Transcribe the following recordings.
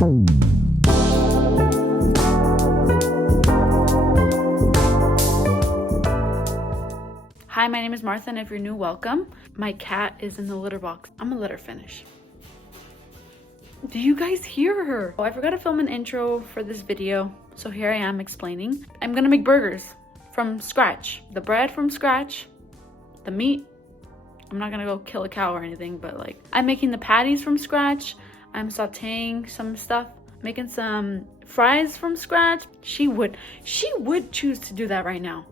Hi, my name is Martha, and if you're new, welcome. My cat is in the litter box. I'm gonna let her finish. Do you guys hear her? Oh, I forgot to film an intro for this video, so here I am explaining. I'm gonna make burgers from scratch. The bread from scratch, the meat. I'm not gonna go kill a cow or anything, but like, I'm making the patties from scratch. I'm sauteing some stuff, making some fries from scratch. She would choose to do that right now.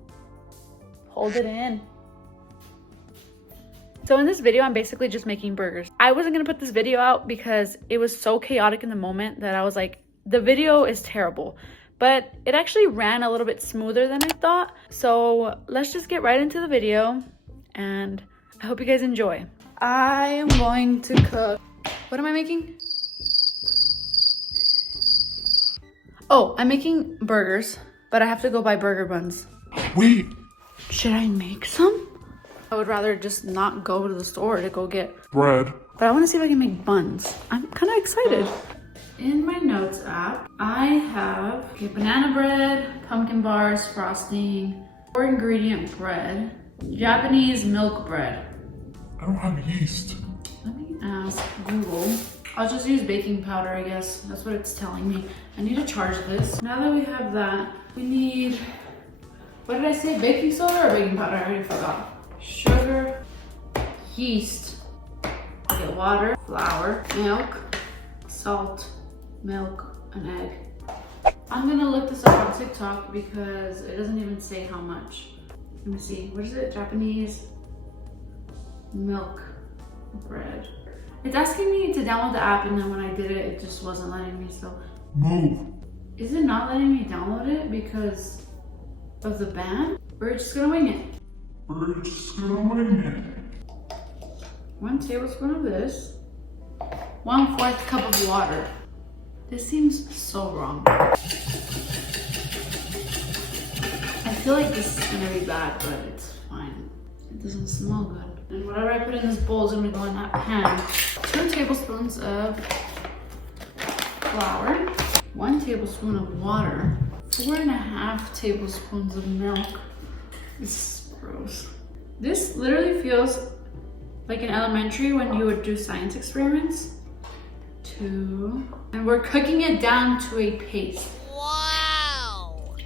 Hold it in. So in this video, I'm basically just making burgers. I wasn't gonna put this video out because it was so chaotic in the moment that I was like, the video is terrible. But it actually ran a little bit smoother than I thought. So let's just get right into the video and I hope you guys enjoy. I am going to cook. What am I making? Oh, I'm making burgers, but I have to go buy burger buns. Wait. Should I make some? I would rather just not go to the store to go get Bread. But I want to see if I can make buns. I'm kind of excited. In my notes app, I have banana bread, pumpkin bars, frosting, 4-ingredient bread, Japanese milk bread. I don't have yeast. Let me ask Google. I'll just use baking powder, I guess. That's what it's telling me. I need to charge this. Now that we have that, we need, what did I say? Baking soda or baking powder? I already forgot. Sugar, yeast, get water, flour, milk, salt, milk, an egg. I'm gonna look this up on TikTok because it doesn't even say how much. Let me see, what is it? Japanese milk bread. It's asking me to download the app, and then when I did it, it just wasn't letting me, so. Move. Is it not letting me download it because of the ban? We're just gonna wing it. We're just gonna wing it. 1 tablespoon of this. 1/4 cup of water. This seems so wrong. I feel like this is gonna be bad, but it's fine. It doesn't smell good. And whatever I put in this bowl is gonna go in that pan. 2 tablespoons of flour. 1 tablespoon of water. 4.5 tablespoons of milk. This is gross. This literally feels like in elementary when you would do science experiments. 2. And we're cooking it down to a paste. Wow!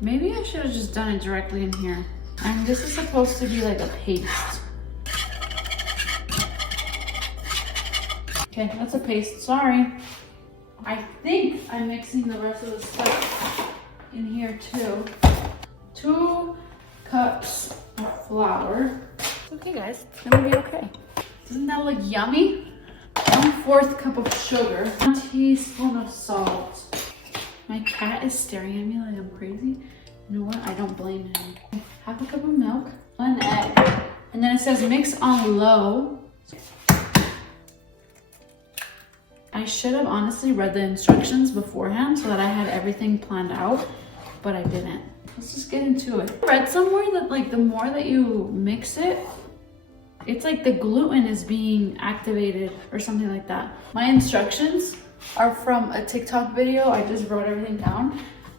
Maybe I should have just done it directly in here. And this is supposed to be like a paste. Okay, that's a paste, sorry. I think I'm mixing the rest of the stuff in here too. 2 cups of flour. Okay guys, it's gonna be okay. Doesn't that look yummy? 1/4 cup of sugar. 1 teaspoon of salt. My cat is staring at me like I'm crazy. You know what? I don't blame him. 1/2 cup of milk. 1 egg. And then it says mix on low. I should have honestly read the instructions beforehand so that I had everything planned out, but I didn't. Let's just get into it. I read somewhere that like the more that you mix it, it's like the gluten is being activated or something like that. My instructions are from a TikTok video. I just wrote everything down.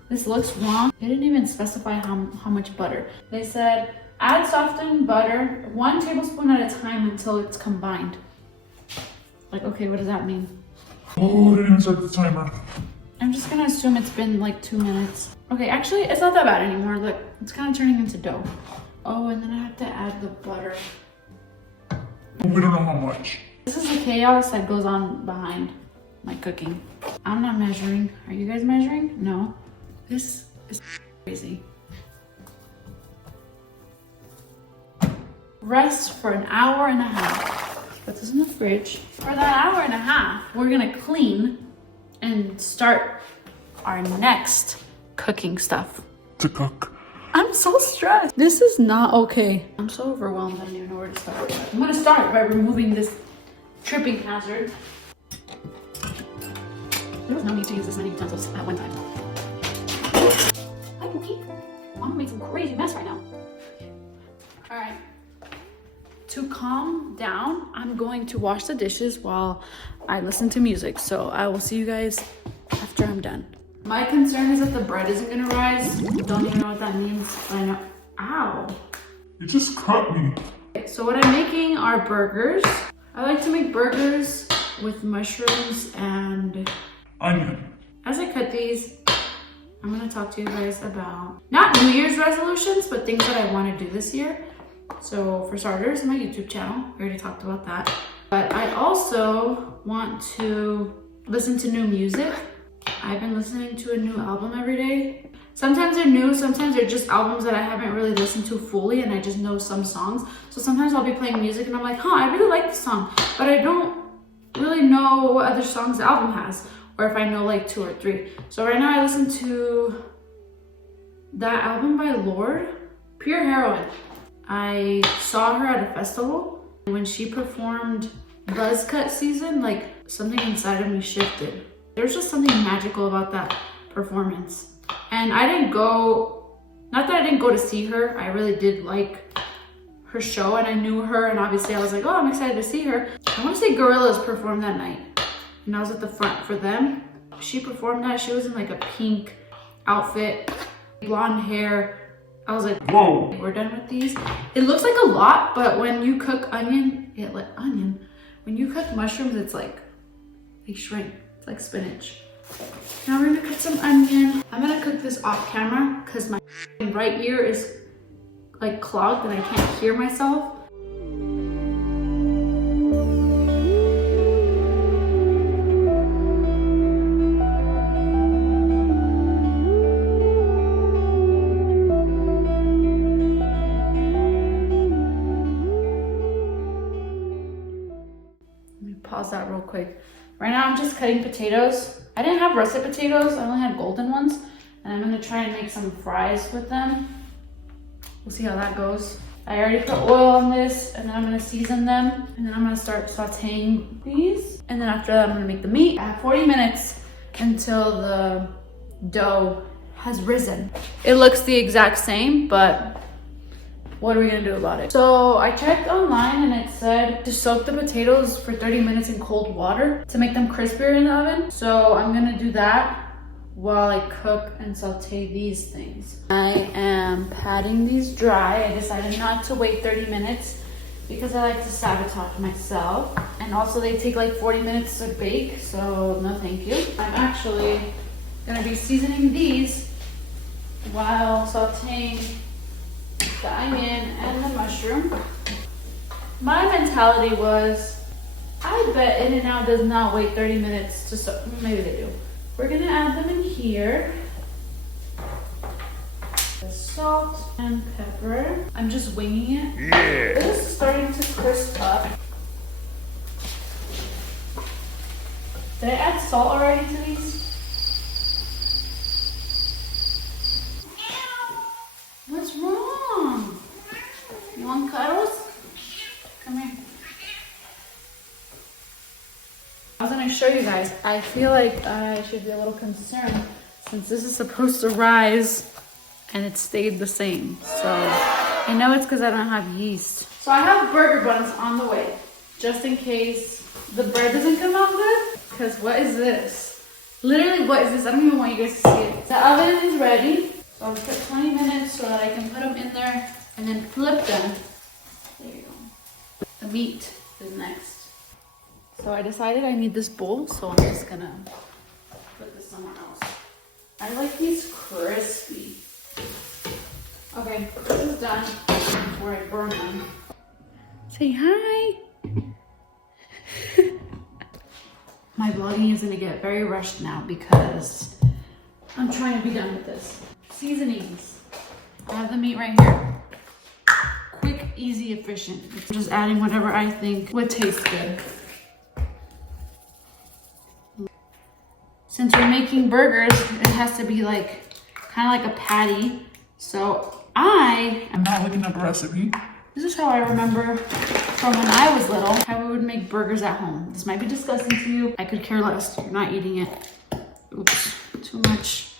This looks wrong. They didn't even specify how much butter. They said add softened butter 1 tablespoon at a time until it's combined. Like, okay, what does that mean? Oh, I didn't start the timer. I'm just gonna assume it's been like 2 minutes. Okay, actually, it's not that bad anymore. Look, it's kind of turning into dough. Oh, and then I have to add the butter. We don't know how much. This is the chaos that goes on behind my cooking. I'm not measuring. Are you guys measuring? No. This is crazy. Rest for 1.5 hours. Put this in the fridge. For that 1.5 hours, we're gonna clean and start our next cooking stuff. To cook. I'm so stressed. This is not okay. I'm so overwhelmed, I don't even know where to start. I'm gonna start by removing this tripping hazard. There was no need to use this many utensils at one time. Hi, Mookie. Mama made some crazy mess right now. All right. To calm down, I'm going to wash the dishes while I listen to music. So I will see you guys after I'm done. My concern is that the bread isn't gonna rise. Don't even know what that means, but I know. Ow. You just cut me. Okay, so what I'm making are burgers. I like to make burgers with mushrooms and Onion. as I cut these, I'm gonna talk to you guys about not New Year's resolutions, but things that I want to do this year. So for starters, my YouTube channel, we already talked about that. But I also want to listen to new music. I've been listening to a new album every day. Sometimes they're new, sometimes they're just albums that I haven't really listened to fully and I just know some songs. So sometimes I'll be playing music and I'm like, I really like this song, but I don't really know what other songs the album has, or if I know like 2 or 3. So right now I listen to that album by Lorde, Pure Heroine. I saw her at a festival and when she performed Buzz Cut Season, like something inside of me shifted. There's just something magical about that performance. And I didn't go, not that I didn't go to see her, I really did like her show and I knew her and obviously I was like, I'm excited to see her. I want to say Gorillaz performed that night and I was at the front for them. She performed that, she was in like a pink outfit, blonde hair. I was like, Whoa. We're done with these. It looks like a lot, but when you cook when you cook mushrooms, it's like, they shrink. It's like spinach. Now we're gonna cut some onion. I'm gonna cook this off camera because my right ear is like clogged and I can't hear myself. Let me pause that real quick. Right now I'm just cutting potatoes. I didn't have russet potatoes, I only had golden ones. And I'm gonna try and make some fries with them. We'll see how that goes. I already put oil on this and then I'm gonna season them. And then I'm gonna start sauteing these. And then after that I'm gonna make the meat. I have 40 minutes until the dough has risen. It looks the exact same, but what are we gonna do about it? So I checked online and it said to soak the potatoes for 30 minutes in cold water to make them crispier in the oven. So I'm gonna do that while I cook and saute these things. I am patting these dry. I decided not to wait 30 minutes because I like to sabotage myself. And also they take like 40 minutes to bake, so no thank you. I'm actually gonna be seasoning these while sauteing the onion and the mushroom. My mentality was, I bet In-N-Out does not wait 30 minutes to soak. Maybe they do. We're gonna add them in here. The salt and pepper. I'm just winging it. Yeah. This is starting to crisp up. Did I add salt already to these? What's wrong? You want cuddles? Come here. I was gonna show you guys. I feel like I should be a little concerned since this is supposed to rise and it stayed the same. So I know it's because I don't have yeast. So I have burger buns on the way, just in case the bread doesn't come out good. Because what is this? Literally, what is this? I don't even want you guys to see it. The oven is ready. So I'll put 20 minutes so that I can put them in there and then flip them. There you go. The meat is next. So I decided I need this bowl, so I'm just gonna put this somewhere else. I like these crispy. Okay, this is done before I burn them. Say hi. My vlogging is gonna get very rushed now because I'm trying to be done with this. Seasonings. I have the meat right here. Quick, easy, efficient. Just adding whatever I think would taste good. Since we're making burgers, it has to be like, kind of like a patty. So I'm not looking up a recipe. This is how I remember from when I was little, how we would make burgers at home. This might be disgusting to you. I could care less. You're not eating it. Oops, too much.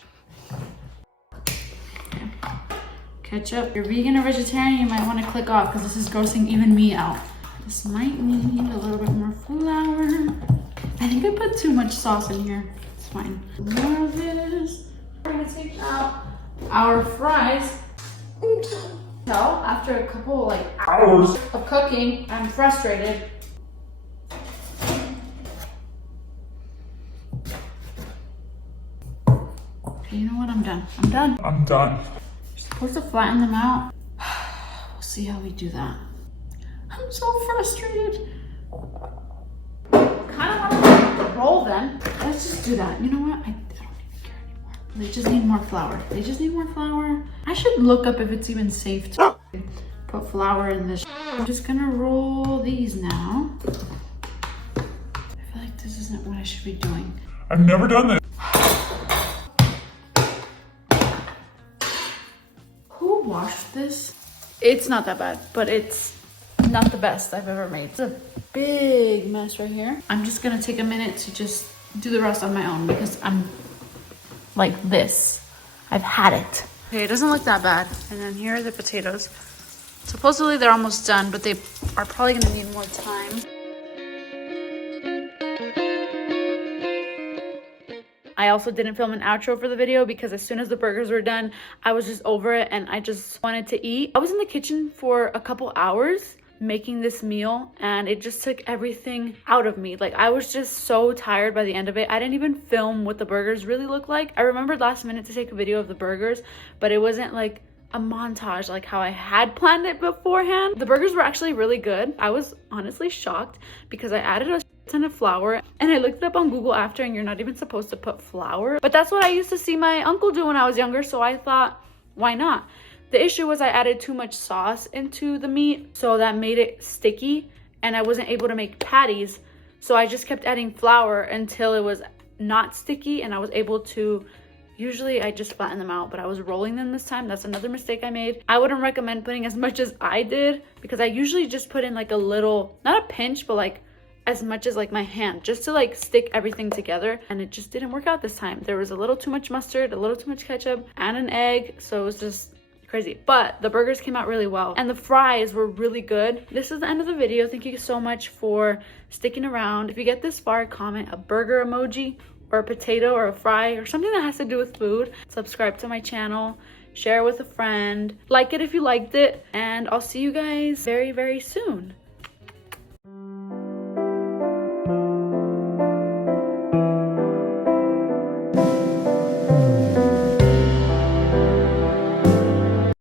Okay, ketchup. If you're vegan or vegetarian, you might want to click off because this is grossing even me out. This might need a little bit more flour. I think I put too much sauce in here. It's fine. More of this. We're gonna take out our fries. Tell after a couple like hours of cooking, I'm frustrated. Okay, you know what? I'm done. I'm done. I'm done. You're supposed to flatten them out. We'll see how we do that. I'm so frustrated. Kind of want to roll them. Let's just do that. You know what? I don't even care anymore. They just need more flour. They just need more flour. I should look up if it's even safe to put flour in this. I'm just gonna roll these now. I feel like this isn't what I should be doing. I've never done this. Who washed this? It's not that bad, but it's not the best I've ever made. It's a big mess right here. I'm just gonna take a minute to just do the rest on my own because I'm like this. I've had it. Okay, it doesn't look that bad. And then here are the potatoes. Supposedly they're almost done, but they are probably gonna need more time. I also didn't film an outro for the video because as soon as the burgers were done, I was just over it and I just wanted to eat. I was in the kitchen for a couple hours making this meal and it just took everything out of me. Like I was just so tired by the end of it. I didn't even film what the burgers really look like. I remembered last minute to take a video of the burgers, but it wasn't like a montage like how I had planned it beforehand. The burgers were actually really good. I was honestly shocked because I added a ton of flour and I looked it up on Google after and you're not even supposed to put flour, but that's what I used to see my uncle do when I was younger, so I thought why not. The issue was I added too much sauce into the meat, so that made it sticky and I wasn't able to make patties, so I just kept adding flour until it was not sticky and I was able to. Usually I just flatten them out, but I was rolling them this time. That's another mistake I made. I wouldn't recommend putting as much as I did because I usually just put in like a little, not a pinch, but like as much as like my hand just to like stick everything together, and it just didn't work out this time. There was a little too much mustard, a little too much ketchup, and an egg, so it was just crazy. But the burgers came out really well and the fries were really good. This is the end of the video. Thank you so much for sticking around. If you get this far, comment a burger emoji or a potato or a fry or something that has to do with food. Subscribe to my channel, share with a friend, like it if you liked it, and I'll see you guys very, very soon.